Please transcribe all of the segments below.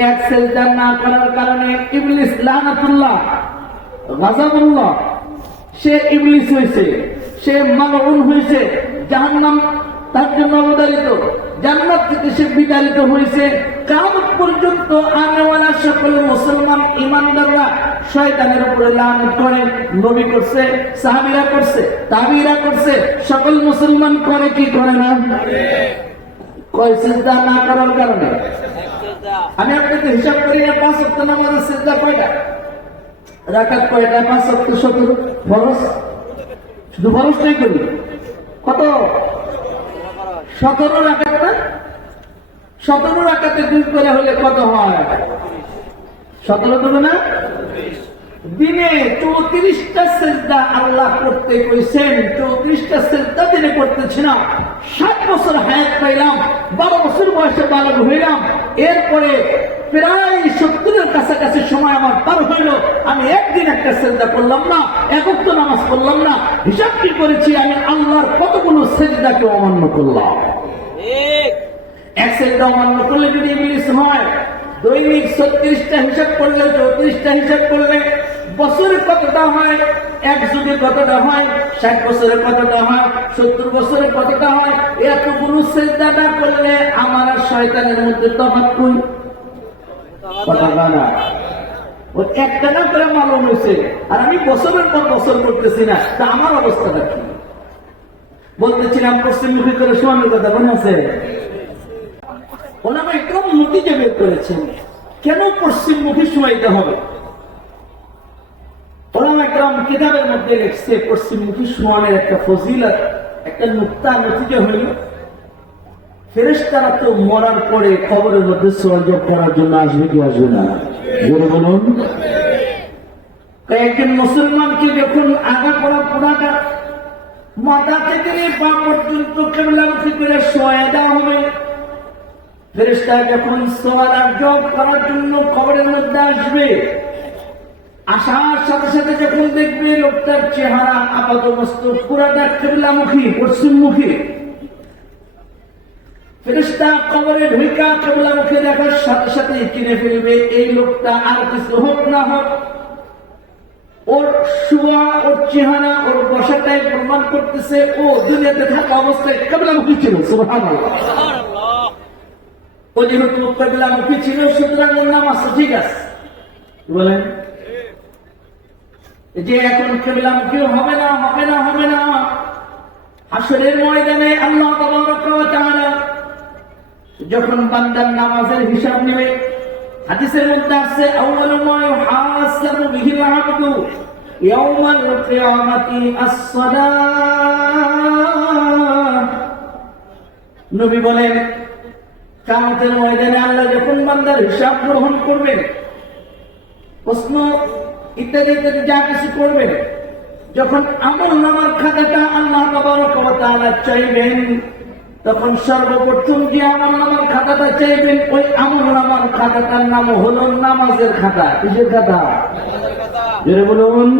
এক সেজদা না করার কারণে ইবলিস লানাতুল্লাহ গাজাবুল্লাহ সে ইবলিস হয়েছে সে মালউন হয়েছে জাহান্নাম তার জন্য অবদারিত জান্নাত থেকে সে বিতাড়িত হয়েছে কামত পর্যন্ত আনেওয়ালা সকল মুসলমান ইমানদাররা শয়তানের উপরে লানত করে নবী করছে সাহাবীরা করছে তাবিরা করছে সকল মুসলমান করে কি করে না? কয় সিজদা না করার কারণে? আমি আপনাকে হিসাব করি না, পাঁচ সপ্তাহ নামাজের সিজদা কয়টা? রাখাত কয়টা? পাঁচ সপ্তাহ সতেরো। ফরস শুধু ফরসটাই করি। কত? সতেরো রাখাতটা সতেরো রাখাতে দুই করে হলে কত হয়? সতেরো দেবে না? দিনে চৌত্রিশটা সেজদা আল্লাহ করতে কইছেন। চৌত্রিশটা সেজদা দিনে করতেছি না। ষাট বছর হায়াত পাইলাম বারো বছর বয়সে বালক হইলাম। এরপরে প্রায় সত্তরের কাছাকাছি সময় আমার পার হইল। আমি একদিন একটা সেজদা করলাম না একত্র নামাজ পড়লাম না। হিসাব কি করেছি? আমি আল্লাহর কতগুলো সেজদাকে অমান্য করলাম। এক সেজদা অমান্য করলে যদি ইংলিশ হয় দৈনিক ছত্রিশটা হিসাব করলে, চৌত্রিশটা হিসাব করলে বছরে কতটা হয়? এক যুগে কতটা হয়? ষাট বছরে কতটা হয়? সত্তর বছরে কতটা হয়? এতগুলো সেজদাটা করলে আমার শয়তানের মধ্যে তফাৎ কই? একটা না করে মালুম হয়েছে আর আমি বছরের পর বছর করতেছি না, তা আমার অবস্থাটা কি? বলতেছিলাম, পশ্চিমমুখী করে স্বামীর কথা মনে আছে? ওনারা একদম নদীতে বের করেছেন কেন পশ্চিমমুখী শোয়াইতে হবে? একদম কিতাবের মধ্যে লিখছে, পশ্চিমমুখী একটা ফজিলত, একটা মুক্তা নতিজা হইল তো মরার পরে খবরের মধ্যে যোগ করার জন্য আসবে কি আসবে না? বলুন। একজন মুসলমানকে যখন আগা করা পোড়াটা মাথা থেকে পা পর্যন্ত কেবলামুখী করে শোয়া দেওয়া হবে। ফেরেশতা যখন সোয়াল আর জব করার জন্য খবরের মধ্যে আসবে। আসার সাথে সাথে যখন দেখবে লোকটার চেহারা আপাত মস্তক পুরাটা কেবলামুখী, পশ্চিমমুখী। ফেরেশতা কবরে ঢুকা কেবলামুখী দেখার সাথে সাথে কিনে ফেলবে, এই লোকটা আর কিছু হোক না হোক, ওর শুয়া, ওর চেহারা, ওর বসাটাই প্রমাণ করতেছে, ও দুনিয়াতে থাকা অবস্থায় কেবলামুখী ছিল। সুবহানাল্লাহ। ছিল সুতরাং ওর নাম আছে ঠিক আছে বলেন? যে এখন হবে না হবে না হবে না। আসরের ময়দানে আল্লাহ তাআলা যখন বান্দার নামাজের হিসাব নেবে, হাদিসের মধ্যে আছে, আউয়ালু মা ইউহাসাবু বিহিল আবদু ইয়াউমাল কিয়ামাতি আস-সালাহ। নবী বলেন কামতের ময়দানে আল্লাহ যখন বান্দার হিসাব গ্রহণ করবেন, প্রশ্ন ইত্যাদি ইত্যাদি যা কিছু করবেন, যখন আমল নামার খাতাটা আল্লাহ ওয়া তাআলা চাইবেন, তখন সর্বপ্রথম যে আমল নামার খাতাটা চাইবেন, ওই আমল নামার খাতাটার নাম হলো নামাজের খাতা। কিসের খাতা? জোরে বলুন।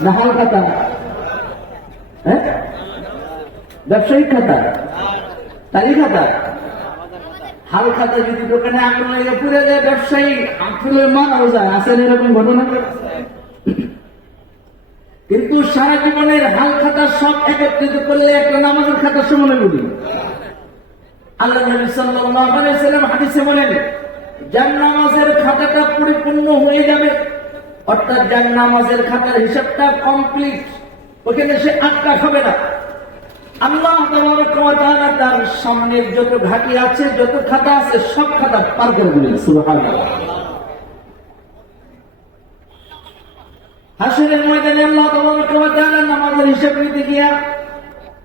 নাহাল খাতা। হ্যাঁ? ব্যবসায়িক খাতা? তারি খাতা? হাল খাতা যদি দোকানে আগুন লেগে পুড়ে যায় ব্যবসায়ী আসলে মারাও যায় আসেন এরকম ঘটনা কিন্তু সারা জীবনের হাল খাতা সব একত্রিত করলে একটা নামাজের খাতা সমানে বলি আল্লাহ নবী সাল্লাল্লাহু আলাইহি সাল্লাম হাদিসে বলেন, যার নামাজের খাতাটা পরিপূর্ণ হয়ে যাবে, অর্থাৎ যার নামাজের খাতার হিসাবটা কমপ্লিট ওখানে সে আটকা খাবে না। আল্লাহ তার যত ঘাটি আছে, যত খাতা আছে, সব খাতা পার করে দিলেন ময়দানে আল্লাহ তাআলা নামাজের নিতে গিয়া,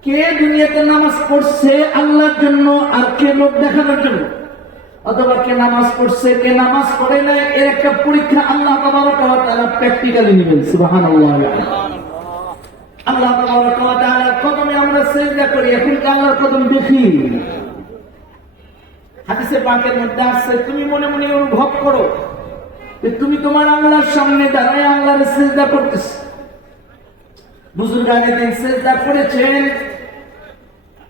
কে দুনিয়াতে নামাজ পড়ছে আল্লাহর জন্য আর কে লোক দেখানোর জন্য? অথবা কে নামাজ পড়ছে, কে নামাজ পড়ে নাই, এর একটা পরীক্ষা আল্লাহ তাআলা প্র্যাকটিক্যালি নেবেন আল্লাহ ওয়া তাআলার কদমে আমরা সিজদা করি। এখন দেখি হাদিসে মধ্যে আসছে তুমি মনে মনে অনুভব করো যে তুমি তোমার আল্লাহর সামনে দাঁড়ায় আল্লাহর সিজদা করতেছ। বুজুর্গ আগে দিন সিজদা করেছেন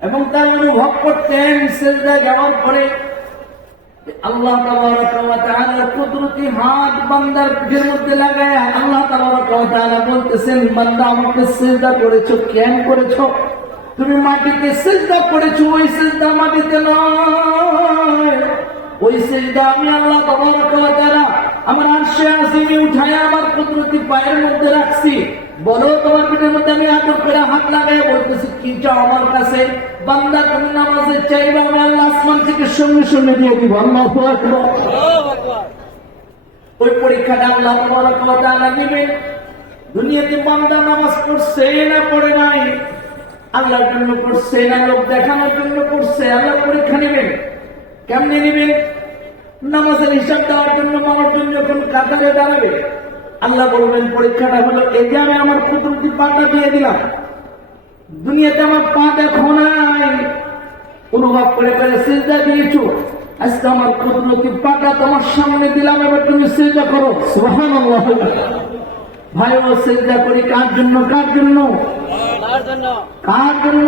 এবং তার অনুভব করতেন, সেজদা যাওয়ার পরে আল্লাহ কুদরতি হাত বান্দার পিঠের মধ্যে লাগায় আল্লাহ তাআলা বলতেছেন, বান্দা, আমাকে সিজদা করেছ কেন করেছ। তুমি মাটিতে সিজদা করেছ, ওই সিজদা মাটিতে নয়। ওই সিজদা আমি আল্লাহ তাবারাক ওয়া তাআলা আমার আরশে আজিমে উঠায় আমার কুদরতি পায়ের মধ্যে রাখছি। বলো, তোমার পিঠের মধ্যে আমি আদর করে হাত লাগাই বলতেছি, কি চাও আমার কাছে? বান্দা, তুমি নামাজে চাইবে, আমি আল্লাহ আসমান থেকে সঙ্গে সঙ্গে দিয়ে দিব। আল্লাহ ওই পরীক্ষাটা আল্লাহ তাবারাক ওয়া তাআলা নেবেন দুনিয়াতে বান্দা নামাজ পড়ছে না পড়ে নাই। আল্লাহর জন্য পড়ছে না, লোক দেখানোর জন্য পড়ছে আল্লাহ পরীক্ষা নেবেন কেমনে নেবেন নামাজের হিসাব দেওয়ার জন্য আমার জন্য যখন কাতারে দাঁড়াবে? আল্লাহ বলবেন পরীক্ষাটা হলো এই যে আমি আমার কুদরতি পাটা দিয়ে দিলাম। দুনিয়াতে আমার পা দেখো নাই। অনুভব করে করে সিজদা দিয়েছ। আজকে আমার কুদরতি পাটা তোমার সামনে দিলাম এবার তুমি সিজদা করো। সুবহানাল্লাহ। ভাই ও সিজদা করি কার জন্য? কার জন্য? তার জন্য? কার জন্য?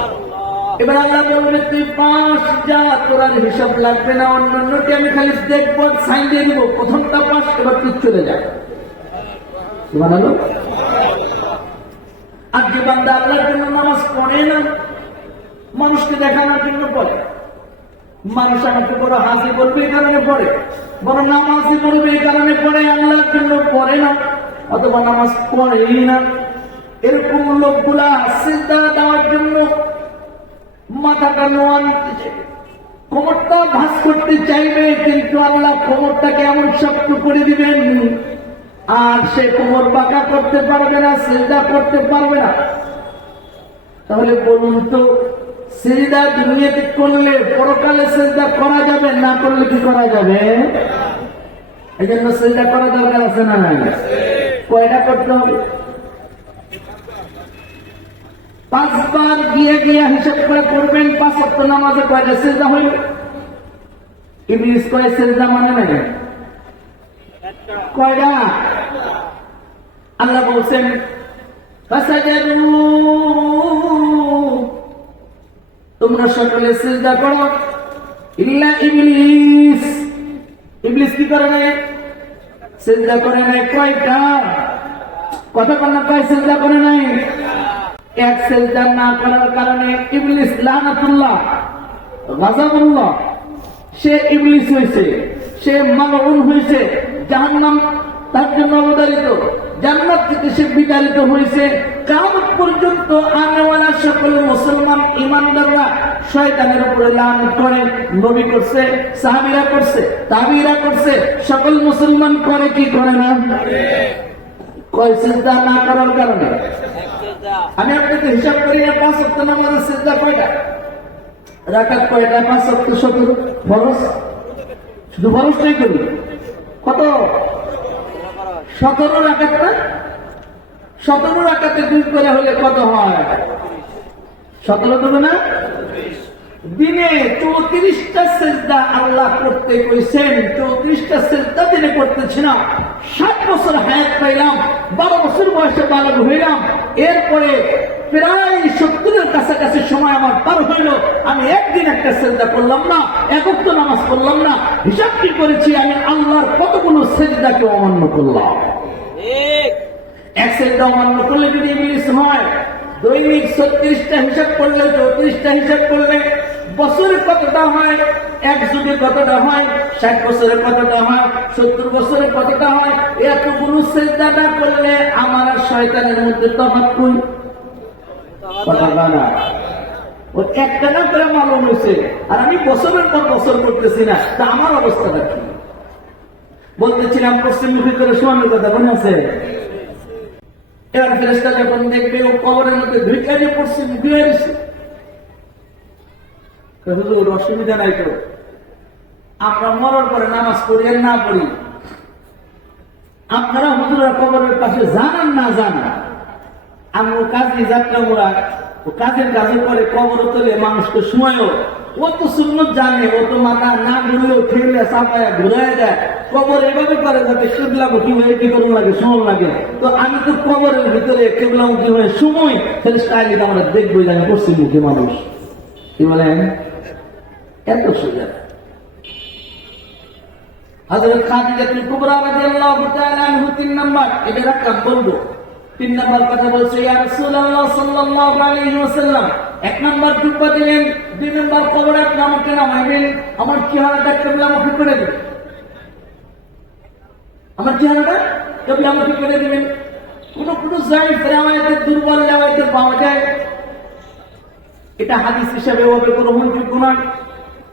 এবার আল্লাহ বলবে, তুই পাঁচ যা তোর হিসাব লাগবে না, অন্যান্যটি আমি খালি দেখব সাইন দিয়ে দিব, প্রথমটা পাস, এবার তুই চলে যা। সুবহানাল্লাহ। আর যে বান্দা আল্লাহর জন্য নামাজ পড়ে না, মানুষকে দেখানোর জন্য পড়ে। মানুষ আমাকে বড় হাসি বলবে এই কারণে পড়ে বড় নামাজি এই কারণে পড়ে, আল্লাহর জন্য পড়ে না, অথবা নামাজ পড়েই না। এরকম লোকগুলা সিদ্ধা দেওয়ার জন্য মাথাটা নোয়া নিতে চাইবে কোমরটা ভাস করতে চাইবে, কিন্তু আল্লাহ কোমরটাকে এমন শক্ত করে দিবেন, আর সে কোমর বাঁকা করতে পারবে না, সিজদা করতে পারবে না। তাহলে বলুন তো, সিজদা দুনিয়াতে করলে পরকালে সিজদা করা যাবে, না করলে কি করা যাবে? এই জন্য সিজদা করা দরকার আছে না কয়টা করতে হবে? পাঁচবার গিয়ে গিয়ে হিসাব করে করবেন পাঁচ সপ্ত নামাজে কয়টা সিজদা হইল। ইংলিশ কয়, সিজদা মানে নাই কয়টা? আল্লাহ বলছেন তোমরা সকলে সিজদা করো ইল্লা ইবলিস। ইবলিস কি করে নাই সিজদা করে নাই কয়টা? কতক্ষণ না কয় সিজদা করে নাই এক সিজদা না করার কারণে ইবলিস লানাতুল্লাহ গাজাবুল্লাহ সে ইবলিস হয়েছে সে মালউন হয়েছে জাহান্নাম তার জন্য অবতারিত জান্নাত থেকে সে বিতাড়িত হয়েছে পর্যন্ত আনেওয়ালা সকল মুসলমান ইমানদাররা শয়তানের উপরে লানত করে নবী করছে সাহাবীরা করছে তাবিরা করছে সকল মুসলমান করে কি করে না? কয় সিজদা না করার কারণে? আমি আপনাকে হিসাব করি না, পাঁচ সপ্তাহ নামাজের সিজদা কয়টা? কয়টা? পাঁচ শুধু করি। কত? সতেরো সতেরো দুই করে হলে কত হয়? সতেরো দেবে না? দিনে চৌত্রিশটা সেজদা আল্লাহ করতে কইছেন চৌত্রিশটা সেজদা দিনে করতেছি না। ষাট বছর হায়াত পাইলাম বারো বছর বয়সে বালক হইলাম। এরপরে প্রায় সত্তরের কাছাকাছি সময় আমার পার হইল। আমি একদিন একটা সেজদা করলাম না একক তো নামাজ করলাম না। হিসাব কি করেছি? আমি আল্লাহর কতগুলো সেজদাকে অমান্য করলাম। এক সেজদা অমান্য করলে যদি ইংলিশ হয় দৈনিক ছত্রিশটা হিসাব করলে চৌত্রিশটা হিসাব করলে বছরে কতটা হয়? এক যুগে কতটা হয়? ষাট বছরে কতটা হয়? সত্তর বছরে কতটা হয়? এতগুলো সেজদাটা করলে আমার শয়তানের মধ্যে তফাৎ কই? একটা না করে মালুম হয়েছে আর আমি বছরের পর বছর করতেছি না। তা আমার অবস্থাটা কি? বলতেছিলাম পশ্চিমমুখী করে স্বামীর কথা মনে আছে? এবার ফেরেস্তা যখন দেখবে, ও কবরের মধ্যে দুইটা যে পড়ছে মুখে ওর অসুবিধা নাই তো। আমরা নামাজ পড়ি আর না পড়ি। আপনারা হুজুরা কবরের পাশে জানান না আমি ও কাজে যাত্রা ও কাজের কাজে কবর তোলে মানুষকে সময়ও ও তো সুন্নত জানে, ও তো মাথা না ঘুরলেও ঠেলে চাপায় দেয়। কবর এভাবে করে যাতে কেবলামুখী হয়ে কি করুন লাগে লাগে। তো আমি তো কবরের ভিতরে কেবলামুখী হয়ে সময় তাহলে স্টাইলিং আমরা দেখবোই জানি মুখী মানুষ। কি বলেন? এত সোজা হযরত খাদিজাতুল কুবরা রাদিয়াল্লাহু তাআলা আনহু তিন নাম্বার এটা রাখলাম বলব তিন নাম্বার কথা বলছে, ইয়া রাসূলুল্লাহ সাল্লাল্লাহু আলাইহি ওয়াসাল্লাম। এক নাম্বার টুপা দিলেন, দুই নাম্বার কবরে আপনি আমাকে নামাইবেন আমার চেহারাটা কেবলামুখী করে দেবেন। আমার চেহারাটা কেবলামুখী করে দেবেন? কোন কোন জায়গায় রেওয়ায়তে দুর্বল রেওয়ায়তে পাওয়া যায়। এটা হাদিস হিসাবে হবে গ্রহণযোগ্য নয়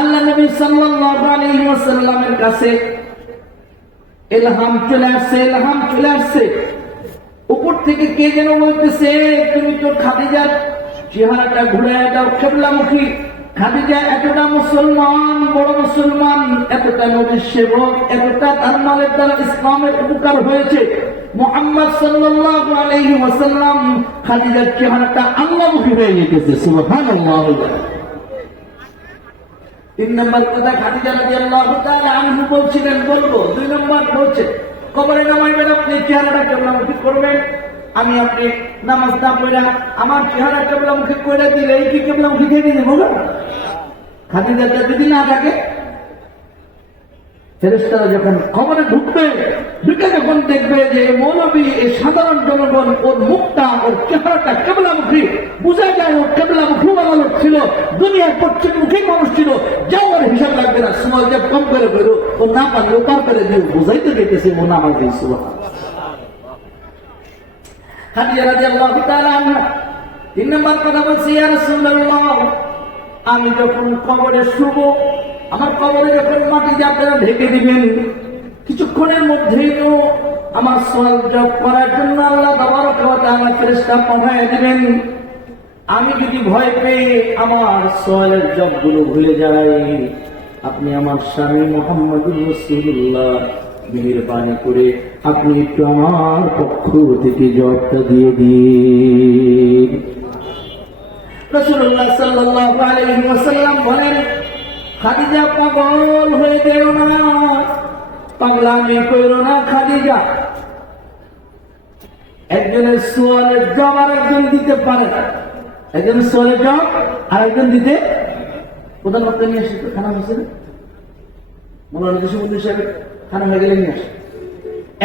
আল্লাহ নবী সাল্লাল্লাহু আলাইহি ওয়াসাল্লামের কাছে ইলহাম চলে আসছে, ইলহাম চলে আসছে। উপর থেকে কে যেন বলতেছে, তুমি তো খাদিজার চেহারাটা ঘুরে দাও খাদিজা এতটা মুসলমান, বড় মুসলমান, এতটা নবীর সেবক, এতটা তার মালের দ্বারা ইসলামের উপকার হয়েছে। মোহাম্মদ সাল্লাল্লাহু আলাইহি ওয়াসাল্লাম খাদিজার চেহারাটা আল্লাহমুখী হয়ে যেতেছে সুবহানাল্লাহ তিন নম্বর কথা খাদিজা রাদিয়াল্লাহু তাআলা আনহু বলছিলেন, বলব, দুই নম্বর বলছে, কবরে নামাইবেন আপনি চেহারাটা কেবলামুখী করবেন? আমি আপনি নামাজ না পড়া, আমার চেহারা কেবলামুখী করে দিলে, এই কি কেবলামুখী খেয়ে দিলে বলো? খাদিজা যদি না থাকে ফেরেস্তারা যখন খবরে ঢুকবে, ঢুকে যখন দেখবে যে মৌলবী এই সাধারণ জনগণ, ওর মুখটা, ওর চেহারাটা কেবলামুখী। বোঝা যায় ওর কেবলামুখী মানুষ ছিল, দুনিয়ার পশ্চিমমুখী মানুষ ছিল। যাও ওর হিসাব লাগবে না সময় যে কম করে বেরো ও না পারলে ও পার করে দিয়ে বোঝাইতে যেতেছে ও নামাজ দিয়ে সুবাহ খাদিজা রাদিয়াল্লাহু তাআলা আনহা, তিন নম্বর কথা বলছি, ইয়া রাসূলুল্লাহ আমি যখন কবরে শুব, আমার কবরে যখন মাটি আপনারা ঢেকে দিবেন, কিছুক্ষণের মধ্যেই তো আমার সোয়াল জব করার জন্য আল্লাহ বাবার কথা আমার ফেরেস্তা পাঠায় দিবেন। আমি যদি ভয় পেয়ে আমার সোয়ালের জবগুলো ভুলে যাই, আপনি আমার স্বামী মোহাম্মদুর রসুল্লাহ মেহরবানি করে আপনি একটু আমার পক্ষ থেকে জবটা দিয়ে দিন। রসুল্লাহ সাল্লাল্লাহু আলাইহি ওয়াসাল্লাম বলেন, খাদিজা পাগল হয়ে যেও না। পাগলামি করো না খাদিজা। একজনের সোয়ালের জব একজন দিতে পারে না। একজনের সোয়ালের জব আর একজন দিতে প্রধানমন্ত্রী নিয়ে খানা হয়েছে মৌলানা খানা হয়ে গেলে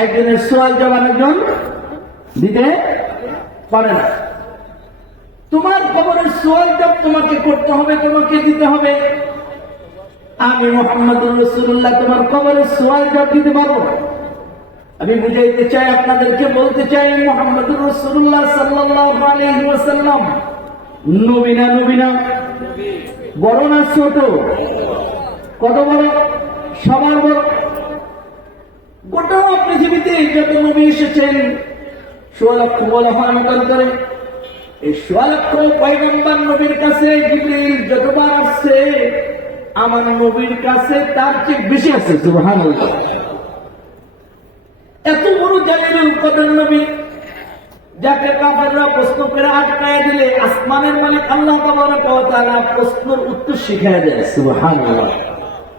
একজনের সোয়াল জব আর একজন দিতে পারে না। তোমার খবরের সোয়াল তোমাকে করতে হবে, তোমাকে দিতে হবে। আমি মোহাম্মদ রসুল্লাহ তোমার খবরের সোয়াল জব দিতে পারব। আমি বুঝাইতে চাই, আপনাদেরকে বলতে চাই মোহাম্মদ রসুল্লাহ আলাইহি ওয়াসাল্লাম। নবীনা নবীনা বড় না ছোট? কত বড়? সবার বড়। গোটা পৃথিবীতে যত নবী এসেছেন ষোলো লক্ষ বলা হয় করে এই সোয়ালক্ষ পয়গম্বর নবীর কাছে যতবার আসছে, আমার নবীর কাছে তার চেয়ে বেশি আছে, সুবহানাল্লাহ। এত বড় নবী, যাকে প্রশ্ন করে আটকায় দিলে আসমানের মালিক আল্লাহ তাবারাকা ওয়া তাআলা প্রশ্নের উত্তর শিখায় দেয়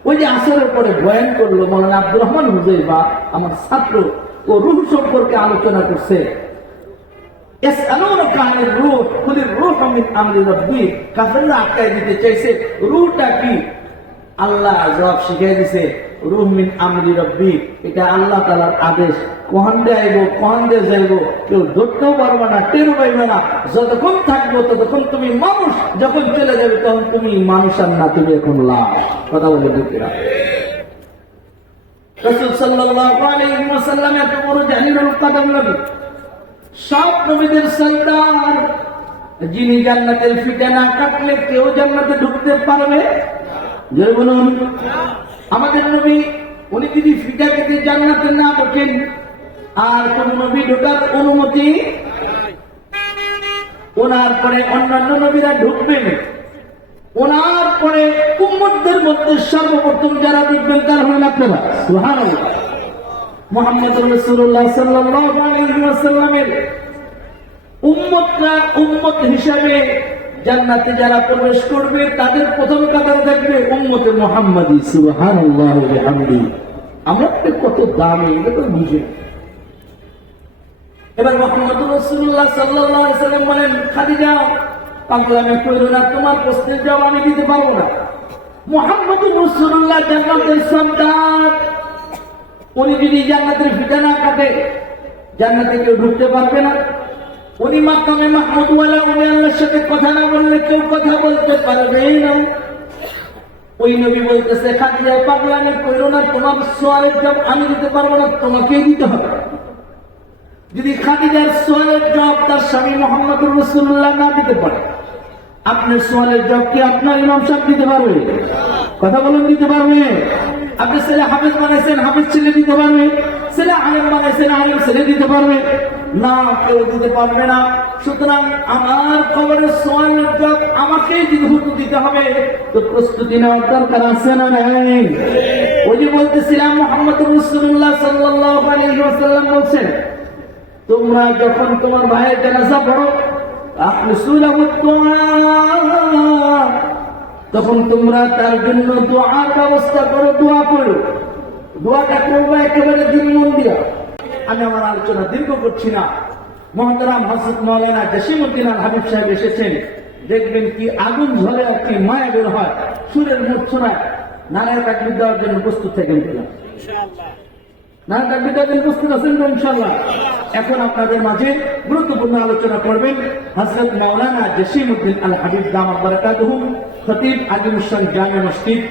ওই যে আসরের পরে বয়ান করল মৌলানা আব্দুর রহমান হুজাইবা আমার ছাত্র ও রূহ সম্পর্কে আলোচনা করছে। আদেশ কেউ ধরতেও না পাইবে না যতক্ষণ থাকব ততক্ষণ তুমি মানুষ। যখন চলে যাবে তখন তুমি মানুষ আর না তুমি এখন লাশ কথা বলে দিতে রাসূল সাল্লাল্লাহু আলাইহি ওয়াসাল্লাম এত বড় সব নবীদের সর্দার, যিনি জান্নাতের ফিটা না কাটলে কেউ জান্নাতে ঢুকতে পারবে? জয় বলুন। আমাদের নবী, উনি যদি ফিটা কেটে জান্নাতে না ঢোকেন, আর কোন নবী ঢোকার অনুমতি ওনার পরে অন্যান্য নবীরা ঢুকবেন। ওনার পরে উম্মতদের মধ্যে সর্বপ্রথম যারা ঢুকবেন তার হলেন আপনারা। সুবহানাল্লাহ। মোহাম্মদ রসুল্লাহ সাল্লাল্লাহু উম্মতরা উম্মত হিসাবে জান্নাতে যারা প্রবেশ করবে, তাদের প্রথম কাতার থাকবে উম্মতে মোহাম্মদী, সুবহানাল্লাহ আমরা কত দামি, এটা তো বুঝে। এবার মোহাম্মদ রসুল্লাহ সাল্লাল্লাহু সাল্লাম বলেন, খাদিজা পাগলামে কইরো না, তোমার প্রশ্নের জবাব আমি দিতে পারব না। মোহাম্মদ রসুল্লাহ জান্নাতের সন্তান উনি যদি জান্নাতের ফিটা না কাটে, জান্নাতে কেউ ঢুকতে পারবে না। উনি মাকামে মাহমুদ ওয়ালা উনি আল্লাহর সাথে কথা না বললে কেউ কথা বলতে পারবে না। ওই নবী বলতেছে, খাদিজা, পাগলামে কইরো না, তোমার সোয়ালের জব আমি দিতে পারব না, তোমাকেই দিতে হবে। যদি খাদিজার সোয়ালের জব তার স্বামী মোহাম্মদ রসুল্লাহ না দিতে পারে, আপনার সোয়ালের জবাব কি আপনার ইমাম সাহেব দিতে পারবে? কথা বলুন, দিতে পারবে? আপনি ছেলে হাফেজ বানাইছেন, হাফেজ ছেলে দিতে পারবে। ছেলে আলেম বানাইছেন, আলেম ছেলে দিতে পারবে। না, কেউ দিতে পারবে না। সুতরাং আমার খবরের জবাব আমাকেই যেহেতু দিতে হবে, তো প্রস্তুতি নেওয়ার দরকার আছে না নাই? ওই যে বলতেছিলাম, মোহাম্মদ রসুল্লাহ সাল্লাহ আলাইহি ওয়াসাল্লাম বলছেন, তোমরা যখন তোমার ভাইয়ের জানাজা পড়ো আখলিসুলাহু দুআ তখন তোমরা তার জন্য দোয়ার ব্যবস্থা করো দোয়া করো। দোয়াটা করব একেবারে দিন মন দিয়া। আমি আমার আলোচনা দীর্ঘ করছি না। মহতরাম হাসিদ মৌলানা জসিমুদ্দিন আল হাবিব সাহেব এসেছেন। দেখবেন কি আগুন ঝরে আর কি মায়া বের হয়। সুরের মূর্ছনায় নানার কাকবিদ দেওয়ার জন্য প্রস্তুত থাকেন কিনা? না জন্য প্রস্তুত আছেন তো ইনশাল্লাহ এখন আপনাদের মাঝে গুরুত্বপূর্ণ আলোচনা করবেন হজরত মাওলানা জসিমুদ্দিন আল হাবিব দাম আব্বার খতিব আজিমুসান জামে মসজিদ।